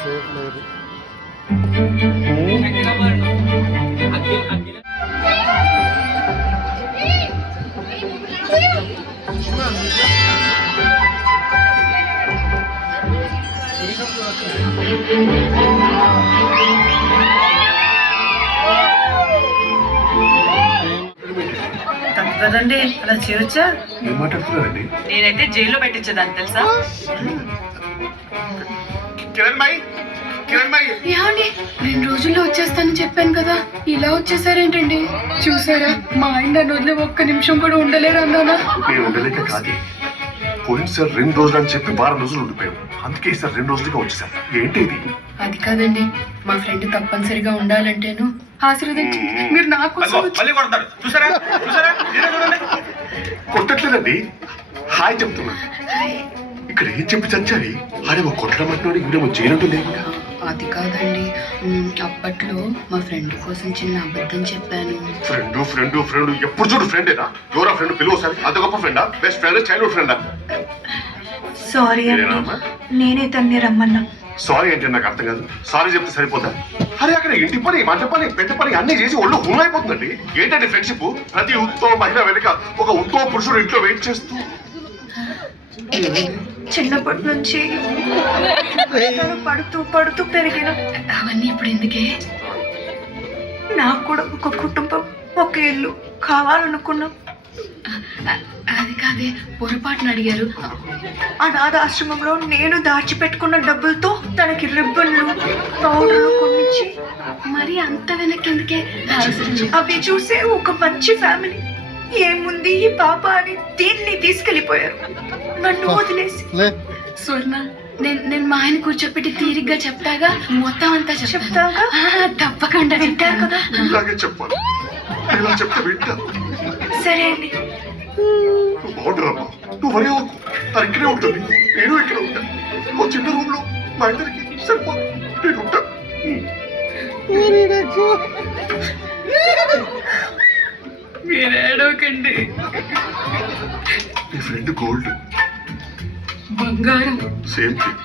Safe లేదు. తప్పు కదండి, అలా చేయొచ్చా? ఏం మాట్లాడుతున్నారండి? నేనైతే జైల్లో పెట్టించేదాన్ని తెలుసా. ఏమండి 2 రోజుల్లో వచ్చేస్తానని చెప్పాను కదా, ఇలా వచ్చేసారేంటండి? చూసారా, మా ఆయన నన్ను వదిలే ఒక్క నిమిషం కూడా ఉండలేరు అన్నానా? నేను ఉండలేక కాదు, పోయింది సార్ 2 రోజులు అని చెప్పి 12 రోజులు ఉండిపోయాం. అందుకే సార్ 2 రోజులుగా వచ్చేసారు. ఏంటి ఇది? అది కాదండి, మా ఫ్రెండ్ తప్పనిసరిగా ఉండాలంటేను ఆశీర్వదించండి. మీరు నా కోసం కొట్టట్లేదండి, హాయ్ చెప్తున్నా. ఇక్కడ ఏం చెప్పి చచ్చాలి? ఆడేమో కొట్టమంటున్నాడు, ఈడేమో చేయనట్టు లేకుండా. అది కాదండి, అప్పట్లో మా ఫ్రెండ్ కోసం చిన్న అబద్ధం చెప్పాను. ఫ్రెండ్ ఎప్పుడు చూడు ఫ్రెండేనా? ఎవరా ఫ్రెండ్? పిలువసారి. అంత గొప్ప ఫ్రెండా? బెస్ట్ ఫ్రెండ్, చైల్డ్హుడ్ ఫ్రెండా? సారీ నేనే తన్ని రమ్మన్నా. సారీ అంటే నాకు అర్థం కాదు. సారీ చెప్తే సరిపోతా? అరే అక్కడ ఇంటి పని, మంట పని, పెద్ద పని అన్ని చేసి ఒళ్ళు హుల్ అయిపోతుందండి. ఏంటంటే ఫ్రెండ్షిప్? ప్రతి ఉత్తమ మహిళ వెనుక ఒక ఉత్తమ పురుషుడు ఇంట్లో వెయిట్ చేస్తూ. చిన్నప్పటి నుంచి పడుతూ పడుతూ పెరిగిన అవన్నీ ఇప్పుడు ఎందుకే? నాకు కూడా ఒక కుటుంబం, ఒక ఇల్లు కావాలనుకున్నాం. అది కాదే, పొరపాటున అడిగారు. అనాథ ఆశ్రమంలో నేను దాచిపెట్టుకున్న డబ్బులతో తనకి రిబ్బన్లు, పౌడర్లు కొనిచ్చి మరి అంత వెనక్కి ఎందుకే? అవి చూసే ఒక మంచి ఫ్యామిలీ ఏముంది ఈ పాప అని దీన్ని తీసుకెళ్లిపోయారు, నన్ను వదిలేసి. స్వర్ణ, నేను మా ఆయన కూర్చోపెట్టి తీరిగ్గా చెప్తాగా, మొత్తం అంతా చెప్తాగా. తప్పకుండా వింటారు కదా? ఇలాగే చెప్పాలి, ఇలా చెప్తే వింటా. సరే అండి. నువ్వు బాగుంటారమ్మా, నువ్వు వరే అవ్వకు. తను ఇక్కడే ఉంటుంది, నేను ఇక్కడ ఉంటా. ఓ చిన్న రూమ్ లో మా ఇద్దరికి సరిపో, నేను ఉంటా. మీరు ఏడవకండి. నీ ఫ్రెండ్ గోల్డ్, బంగారం. Same thing.